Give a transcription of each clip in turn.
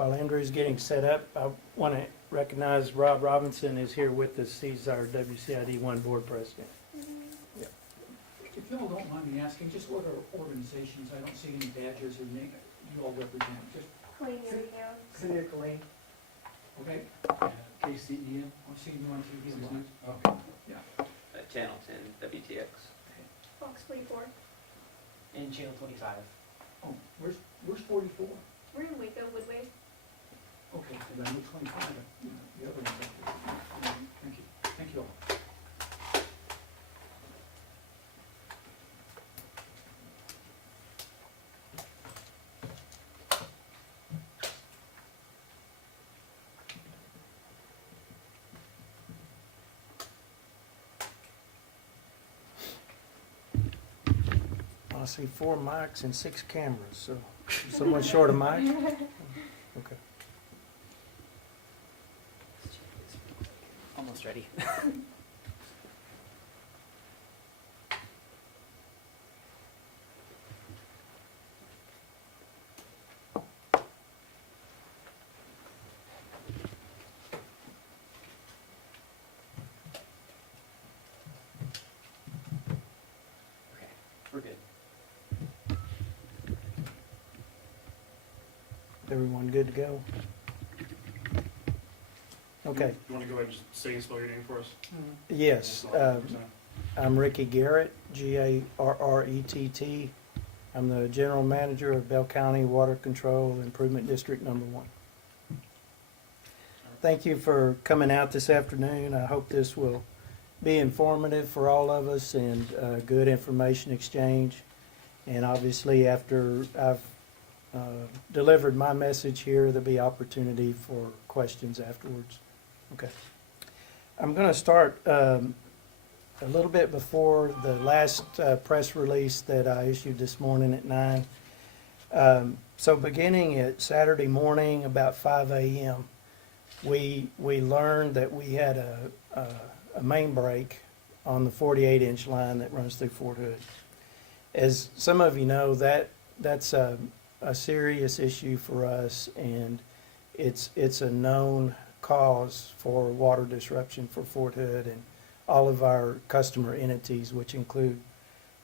while Andrew's getting set up, I want to recognize Rob Robinson is here with us. He's our WCID 1 board president. If you all don't mind me asking, just what are organizations? I don't see any badges or name you all represent. Just, Killeen, there we go. City of Killeen. okay, KCEN. I'll see you on TV. Six a lot. News. Okay. Yeah. Channel 10 WTX. Fox 24. And Channel 25. Oh, where's 44? We're in Waco, Woodway. Okay, and then 25, the other one's up there. Thank you. Thank you all. I see 4 mics and 6 cameras, so someone short a mic? Okay. Almost ready. We're good. Everyone good to go? Okay. You want to go ahead and just say and spell your name for us? Yes, I'm Ricky Garrett, Garrett. I'm the general manager of Bell County Water Control Improvement District Number 1. Thank you for coming out this afternoon. I hope this will be informative for all of us and good information exchange. And obviously, after I've delivered my message here, there'll be opportunity for questions afterwards. Okay. I'm going to start a little bit before the last press release that I issued this morning at 9. So beginning at Saturday morning about 5 a.m., we learned that we had a main break on the 48-inch line that runs through Fort Hood. As some of you know, that's a serious issue for us, and it's a known cause for water disruption for Fort Hood and all of our customer entities, which include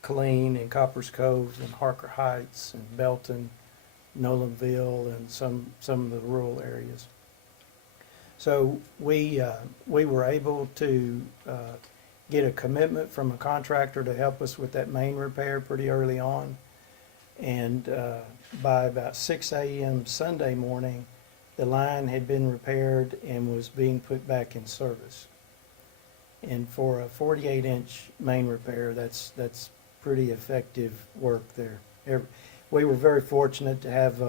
Killeen and Copperas Cove and Harker Heights and Belton, Nolanville, and some of the rural areas. So we were able to get a commitment from a contractor to help us with that main repair pretty early on. And by about 6 a.m. Sunday morning, the line had been repaired and was being put back in service. And for a 48-inch main repair, that's pretty effective work there. We were very fortunate to have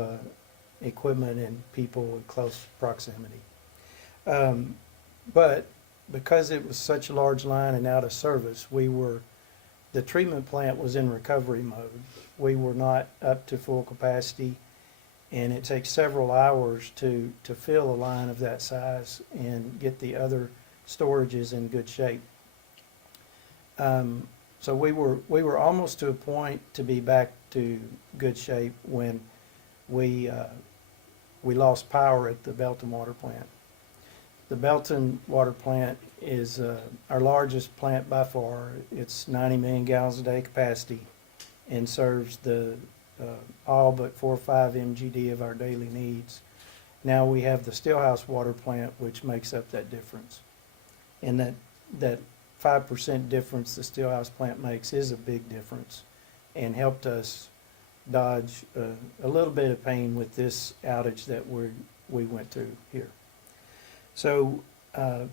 equipment and people in close proximity. But because it was such a large line and out of service, the treatment plant was in recovery mode. We were not up to full capacity, and it takes several hours to fill a line of that size and get the other storages in good shape. So we were almost to a point to be back to good shape when we lost power at the Belton Water Plant. The Belton Water Plant is our largest plant by far. It's 90 million gallons a day capacity and serves the all but 4 or 5 MGD of our daily needs. Now we have the Stillhouse Water Plant, which makes up that difference. And that 5% difference the Stillhouse plant makes is a big difference and helped us dodge a little bit of pain with this outage that we went through here. So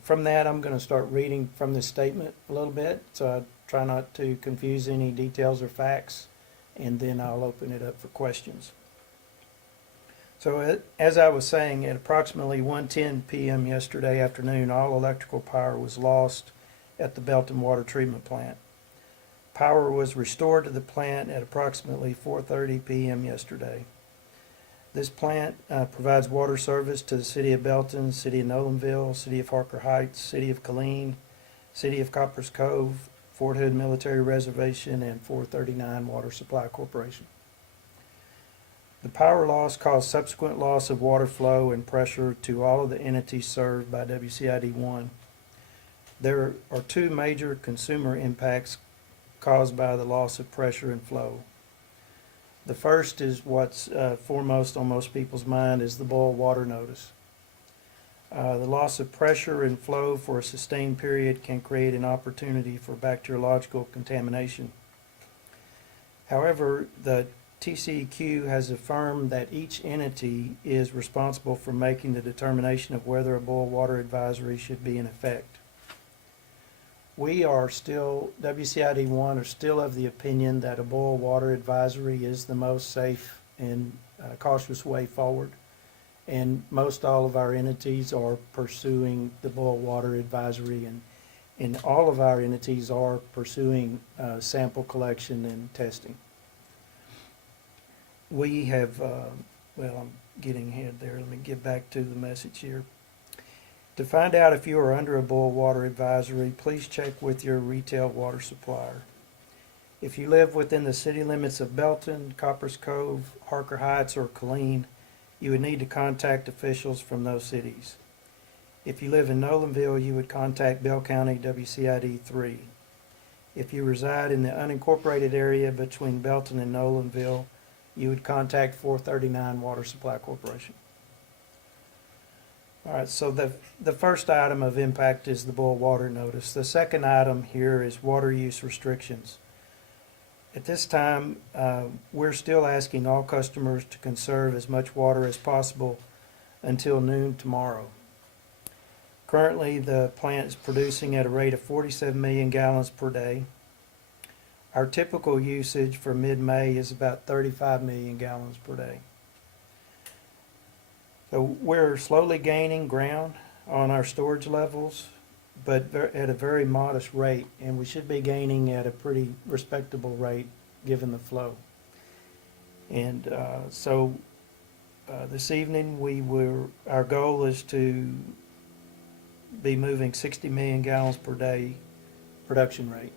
from that, I'm going to start reading from this statement a little bit, so I try not to confuse any details or facts, and then I'll open it up for questions. So as I was saying, at approximately 1:10 p.m. yesterday afternoon, all electrical power was lost at the Belton Water Treatment Plant. Power was restored to the plant at approximately 4:30 p.m. yesterday. This plant provides water service to the City of Belton, City of Nolanville, City of Harker Heights, City of Killeen, City of Copperas Cove, Fort Hood Military Reservation, and 439 Water Supply Corporation. The power loss caused subsequent loss of water flow and pressure to all of the entities served by WCID 1. There are two major consumer impacts caused by the loss of pressure and flow. The first is what's foremost on most people's mind is the boil water notice. The loss of pressure and flow for a sustained period can create an opportunity for bacteriological contamination. However, the TCEQ has affirmed that each entity is responsible for making the determination of whether a boil water advisory should be in effect. We are still, WCID 1 are still of the opinion that a boil water advisory is the most safe and cautious way forward. And most all of our entities are pursuing the boil water advisory, and all of our entities are pursuing sample collection and testing. We have, well, I'm getting ahead there. Let me get back to the message here. To find out if you are under a boil water advisory, please check with your retail water supplier. If you live within the city limits of Belton, Copperas, Cove, Harker Heights, or Killeen, you would need to contact officials from those cities. If you live in Nolanville, you would contact Bell County WCID 3. If you reside in the unincorporated area between Belton and Nolanville, you would contact 439 Water Supply Corporation. All right, so the first item of impact is the boil water notice. The second item here is water use restrictions. At this time, we're still asking all customers to conserve as much water as possible until noon tomorrow. Currently, the plant is producing at a rate of 47 million gallons per day. Our typical usage for mid-May is about 35 million gallons per day. So we're slowly gaining ground on our storage levels, but at a very modest rate, and we should be gaining at a pretty respectable rate given the flow. And so this evening our goal is to be moving 60 million gallons per day production rate.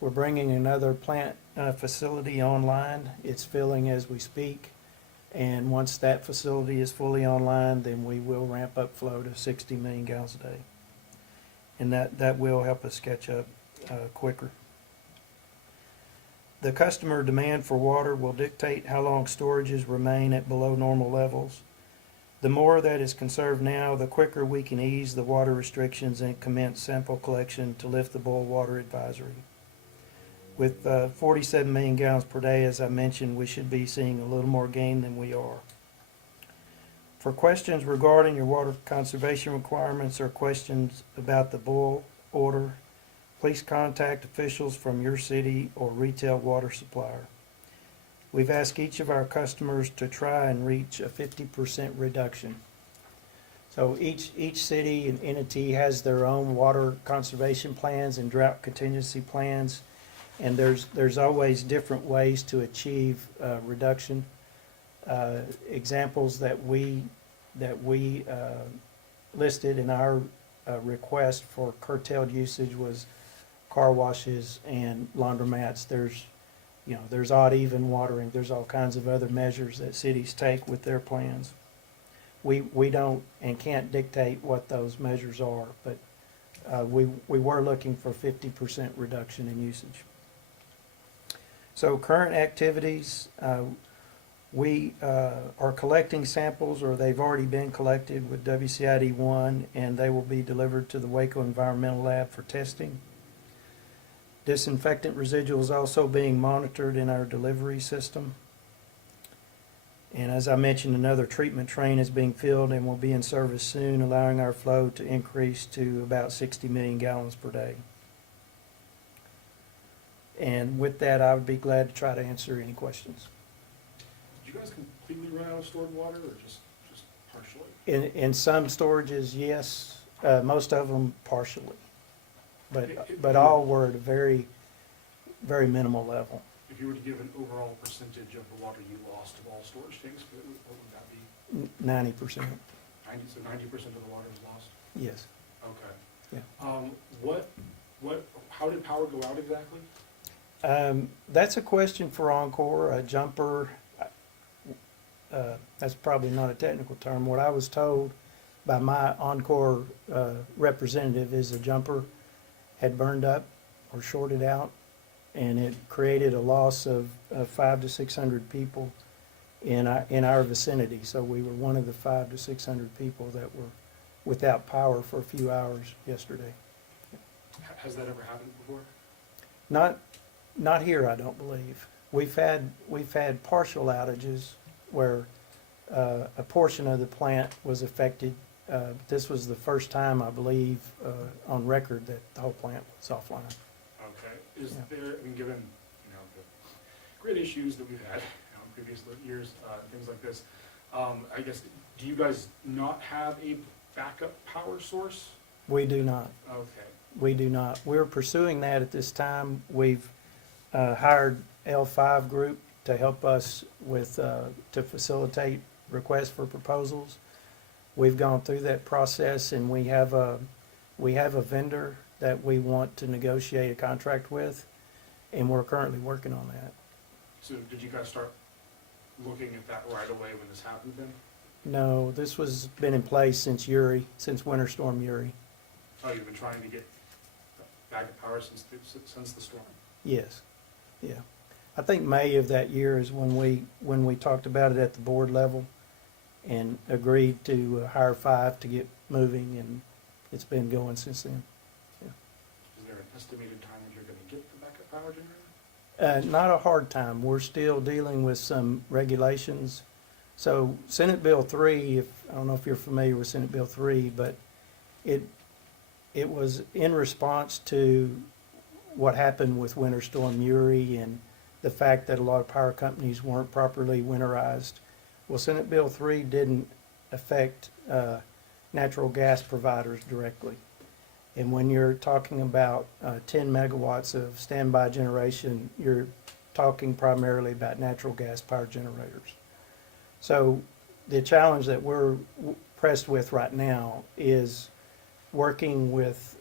We're bringing another plant facility online. It's filling as we speak. And once that facility is fully online, then we will ramp up flow to 60 million gallons a day. And that will help us catch up quicker. The customer demand for water will dictate how long storages remain at below normal levels. The more that is conserved now, the quicker we can ease the water restrictions and commence sample collection to lift the boil water advisory. With 47 million gallons per day, as I mentioned, we should be seeing a little more gain than we are. For questions regarding your water conservation requirements or questions about the boil order, please contact officials from your city or retail water supplier. We've asked each of our customers to try and reach a 50% reduction. So each city and entity has their own water conservation plans and drought contingency plans. And there's always different ways to achieve reduction. Examples that we listed in our request for curtailed usage was car washes and laundromats. There's odd even watering. There's all kinds of other measures that cities take with their plans. We don't and can't dictate what those measures are, but we were looking for 50% reduction in usage. So current activities, we are collecting samples, or they've already been collected with WCID 1, and they will be delivered to the Waco Environmental Lab for testing. Disinfectant residuals also being monitored in our delivery system. And as I mentioned, another treatment train is being filled and will be in service soon, allowing our flow to increase to about 60 million gallons per day. And with that, I would be glad to try to answer any questions. Did you guys completely run out of stored water, or just partially? In some storages, yes. Most of them partially. But all were at a very, very minimal level. If you were to give an overall percentage of the water you lost of all storage tanks, what would that be? 90%. 90%, so 90% of the water is lost? Yes. Okay. Yeah. How did power go out exactly? That's a question for Encore. A jumper, that's probably not a technical term. What I was told by my Encore representative is a jumper had burned up or shorted out, and it created a loss of 500 to 600 people in our vicinity. So we were one of the 500 to 600 people that were without power for a few hours yesterday. Has that ever happened before? Not here, I don't believe. We've had partial outages where a portion of the plant was affected. This was the first time, I believe, on record that the whole plant was offline. Okay, is Yeah. there, I mean, given, the great issues that we've had, in previous years, things like this, I guess, do you guys not have a backup power source? We do not. Okay, We do not. We're pursuing that at this time. We've hired L5 Group to help us with, to facilitate requests for proposals. We've gone through that process, and we have a vendor that we want to negotiate a contract with, and we're currently working on that. so did you guys start looking at that right away when this happened then? No, this was been in place since Winter Storm Uri. Oh, you've been trying to get backup power since the storm? Yes, yeah. I think May of that year is when we talked about it at the board level and agreed to hire 5 to get moving, and it's been going since then. Is there an estimated time that you're gonna get the backup power generator? Not a hard time. We're still dealing with some regulations. So Senate Bill 3, I don't know if you're familiar with Senate Bill 3, but it was in response to what happened with Winter Storm Uri and the fact that a lot of power companies weren't properly winterized. Well, Senate Bill 3 didn't affect natural gas providers directly. And when you're talking about 10 megawatts of standby generation, you're talking primarily about natural gas power generators. So the challenge that we're pressed with right now is working with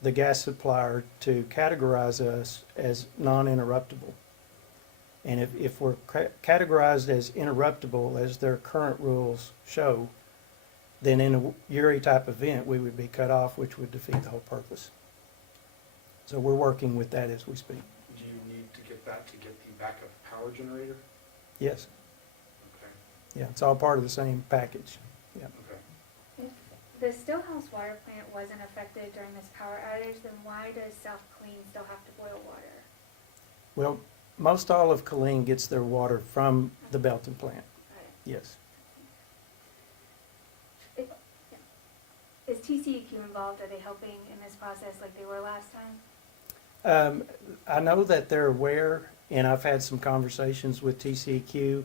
the gas supplier to categorize us as non-interruptible. And if we're categorized as interruptible, as their current rules show, then in a Uri type event, we would be cut off, which would defeat the whole purpose. So we're working with that as we speak. Do you need to get that to get the backup power generator? Yes, Okay, yeah, it's all part of the same package. Yeah. okay. If the Stillhouse water plant wasn't affected during this power outage, then why does South Killeen still have to boil water? Well, most all of Killeen gets their water from the Belton plant, Right. yes. Is TCEQ involved? Are they helping in this process like they were last time? I know that they're aware, and I've had some conversations with TCEQ,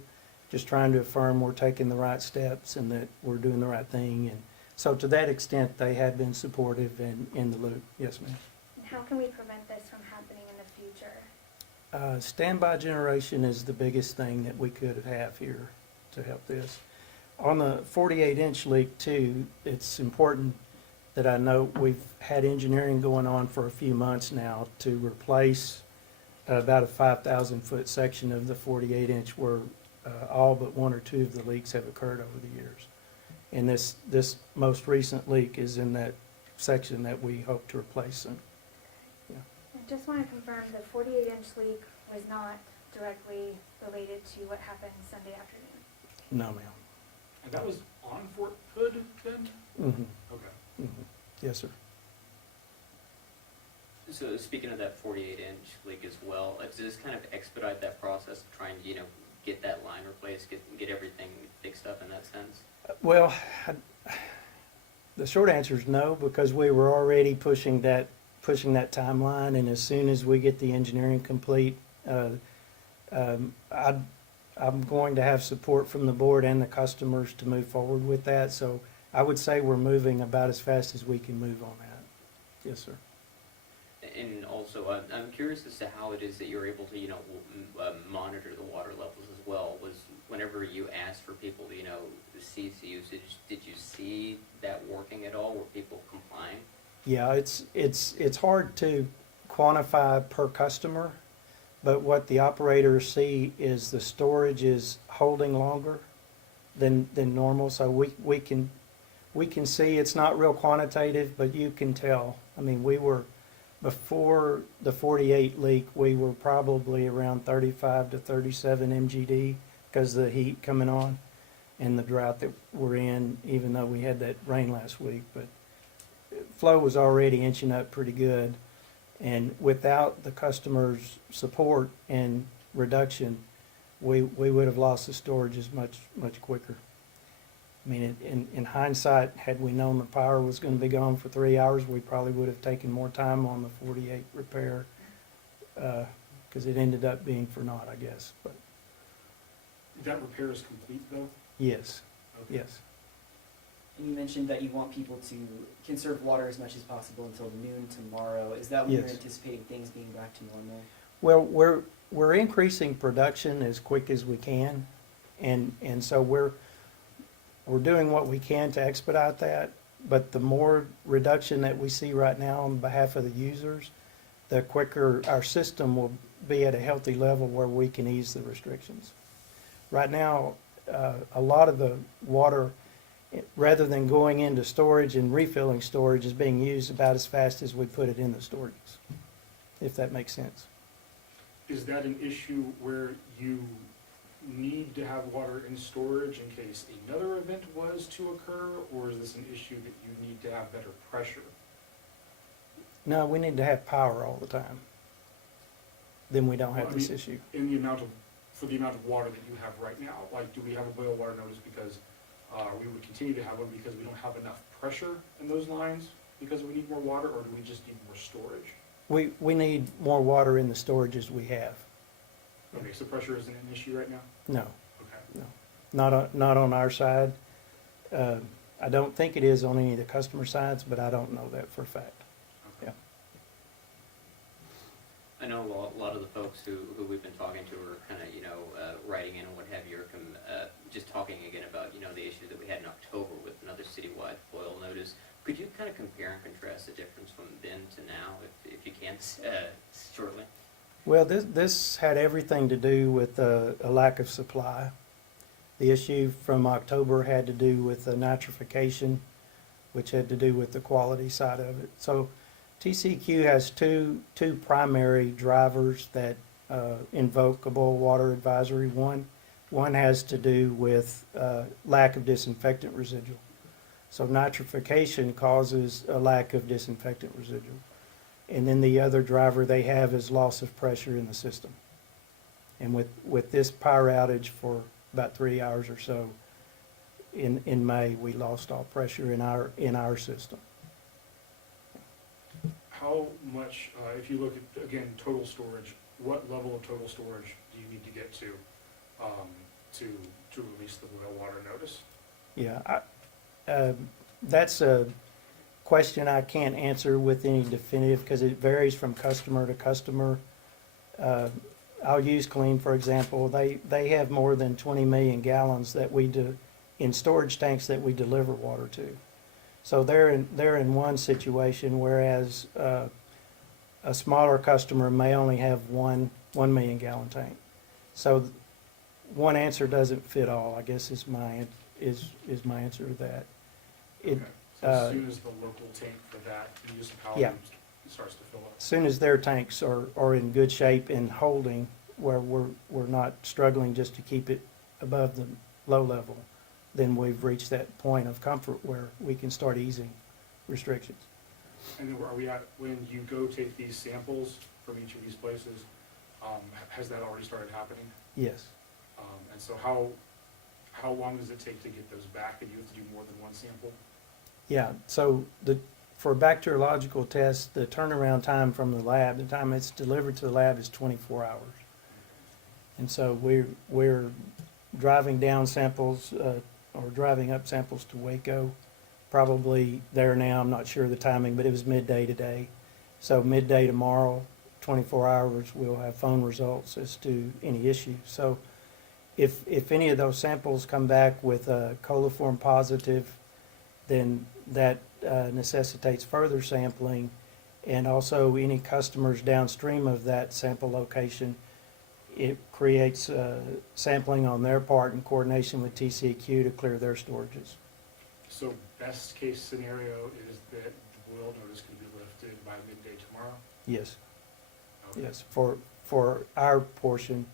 just trying to affirm we're taking the right steps and that we're doing the right thing. And so to that extent, they have been supportive and in the loop. Yes, ma'am. And how can we prevent this from happening in the future? Standby generation is the biggest thing that we could have here to help this. On the 48-inch leak too, it's important that I know we've had engineering going on for a few months now to replace about a 5,000-foot section of the 48-inch where all but 1 or 2 of the leaks have occurred over the years. And this most recent leak is in that section that we hope to replace soon. I just want to confirm the 48-inch leak was not directly related to what happened Sunday afternoon. No, ma'am. And that was on Fort Hood then? Mm-hmm. Okay. Mm-hmm. Yes, sir. So speaking of that 48-inch leak as well, does this kind of expedite that process of trying to, get that line replaced, get everything fixed up in that sense? Well, the short answer is no, because we were already pushing that timeline, and as soon as we get the engineering complete, I'm going to have support from the board and the customers to move forward with that. So I would say we're moving about as fast as we can move on that. Yes, sir. And also, I'm curious as to how it is that you're able to, monitor the water levels as well. Was whenever you asked for people to cease usage, did you see that working at all? Were people complying? Yeah, it's hard to quantify per customer, but what the operators see is the storage is holding longer than normal, so we can see, it's not real quantitative, but you can tell. I mean, we were, before the 48 leak, we were probably around 35 to 37 MGD because of the heat coming on and the drought that we're in, even though we had that rain last week. But flow was already inching up pretty good. And without the customer's support and reduction, we would have lost the storages much quicker. I mean, in hindsight, had we known the power was going to be gone for 3 hours, we probably would have taken more time on the 48 repair, because it ended up being for naught, I guess. But That repair is complete though? yes, Okay. yes. And you mentioned that you want people to conserve water as much as possible until noon tomorrow. Is that when you're Yes. anticipating things being back to normal? Well, we're increasing production as quick as we can, and so we're doing what we can to expedite that. But the more reduction that we see right now on behalf of the users, the quicker our system will be at a healthy level where we can ease the restrictions. Right now, a lot of the water, rather than going into storage and refilling storage, is being used about as fast as we put it in the storages, if that makes sense. Is that an issue where you need to have water in storage in case another event was to occur, or is this an issue that you need to have better pressure? No, we need to have power all the time. Then we don't have Well, I this mean, issue. In the amount of, for the amount of water that you have right now, like, do we have a boil water notice because we would continue to have one because we don't have enough pressure in those lines because we need more water, or do we just need more storage? We need more water in the storages we have. Okay, so pressure isn't an issue right now? No, Okay. not on our side. I don't think it is on any of the customer sides, but I don't know that for a fact. Okay. I know a lot of the folks who we've been talking to are kind of, writing in and what have you, or just talking again about, the issue that we had in October with another citywide boil notice. Could you kind of compare and contrast the difference from then to now, if you can, shortly? Well, this had everything to do with a lack of supply. The issue from October had to do with the nitrification, which had to do with the quality side of it. So TCQ has two primary drivers that invoke a boil water advisory. One has to do with lack of disinfectant residual. So nitrification causes a lack of disinfectant residual. And then the other driver they have is loss of pressure in the system. And with this power outage for about 3 hours or so in May, we lost all pressure in our system. How much, if you look at, again, total storage, what level of total storage do you need to get to release the boil water notice? Yeah, that's a question I can't answer with any definitive because it varies from customer to customer. I'll use Killeen, for example. They have more than 20 million gallons that we do in storage tanks that we deliver water to. So they're in one situation, whereas a smaller customer may only have 1 million gallon tank. So one answer doesn't fit all, I guess is my answer to that. Okay. So as soon as the local tank for that municipality Yeah. starts to fill up. As soon as their tanks are in good shape and holding, where we're not struggling just to keep it above the low level, then we've reached that point of comfort where we can start easing restrictions. And then where are we at, when you go take these samples from each of these places, has that already started happening? Yes. And so how long does it take to get those back, and you have to do more than one sample? Yeah, so for bacteriological tests, the turnaround time from the lab, the time it's delivered to the lab is 24 hours. And so we're driving down samples, or driving up samples to Waco, probably there now, I'm not sure of the timing, but it was midday today. So midday tomorrow, 24 hours, we'll have phone results as to any issue. So if any of those samples come back with a coliform positive, then that necessitates further sampling, and also any customers downstream of that sample location it creates sampling on their part in coordination with TCEQ to clear their storages. So best case scenario is that the boil notice can be lifted by midday tomorrow? Yes, Okay. yes. For our portion,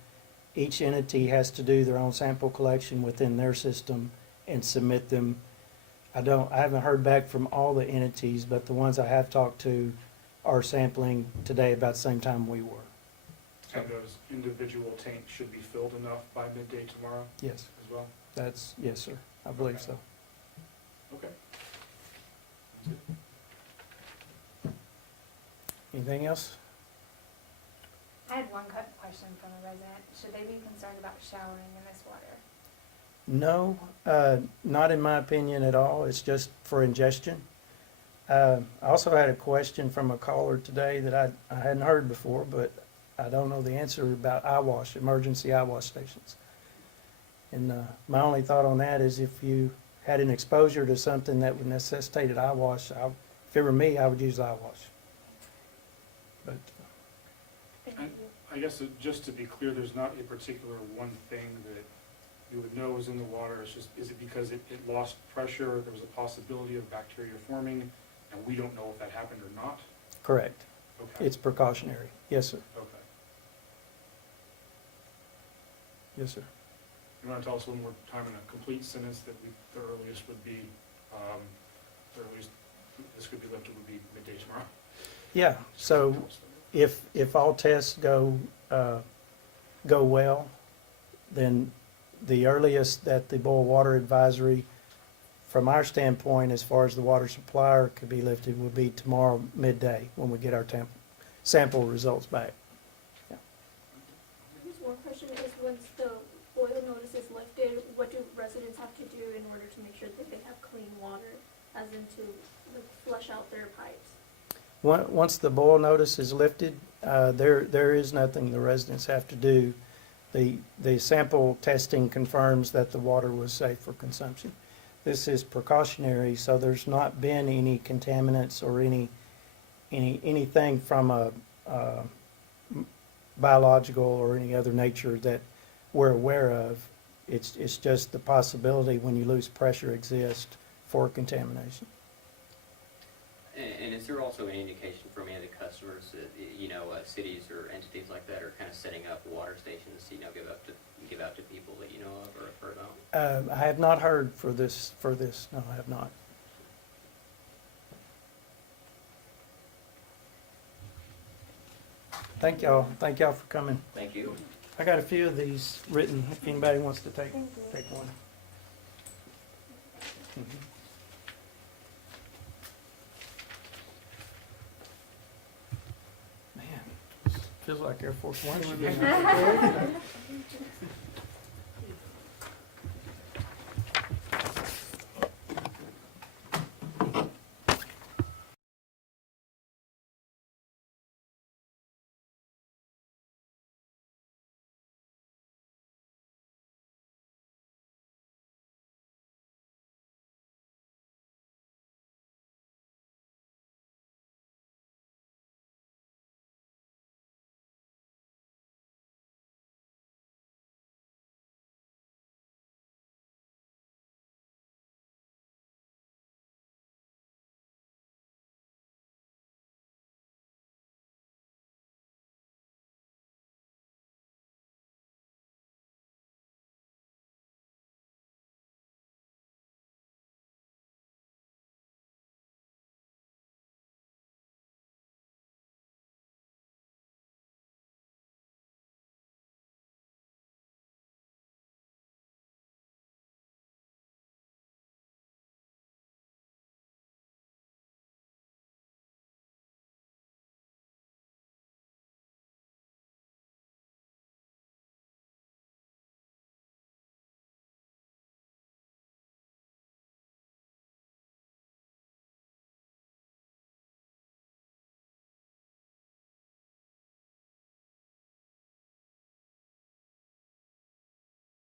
each entity has to do their own sample collection within their system and submit them. I haven't heard back from all the entities, but the ones I have talked to are sampling today about the same time we were. And those individual tanks should be filled enough by midday tomorrow Yes, as well? yes, sir. I believe so. Okay. Anything else? I had one question from a resident. Should they be concerned about showering in this water? No, not in my opinion at all. It's just for ingestion. I also had a question from a caller today that I hadn't heard before, but I don't know the answer about Eyewash, emergency Eyewash stations. And my only thought on that is if you had an exposure to something that would necessitate an Eyewash, if it were me, I would use Eyewash. But Thank And- you. I guess just to be clear, there's not a particular one thing that you would know is in the water. It's just, is it because it lost pressure, there was a possibility of bacteria forming, and we don't know if that happened or not? correct. Okay. It's precautionary. Yes, sir. Okay. Yes, sir. You want to tell us one more time in a complete sentence that the earliest would be, the earliest this could be lifted would be midday tomorrow? Yeah, so if all tests go well, then the earliest that the boil water advisory, from our standpoint, as far as the water supplier could be lifted, would be tomorrow midday when we get our sample results back. Just one question is, once the boil notice is lifted, what do residents have to do in order to make sure that they have clean water, as in to like, flush out their pipes? Once the boil notice is lifted, there is nothing the residents have to do. The sample testing confirms that the water was safe for consumption. This is precautionary, so there's not been any contaminants or anything from a biological or any other nature that we're aware of. It's just the possibility when you lose pressure exists for contamination. And is there also any indication from any of the customers that, cities or entities like that are kind of setting up water stations, give out to people that you know of or have heard about? I have not heard for this, no, I have not. Thank y'all for coming. Thank you. I got a few of these written, if anybody wants to take Thank you. one. Mhm. Man, feels like Air Force One.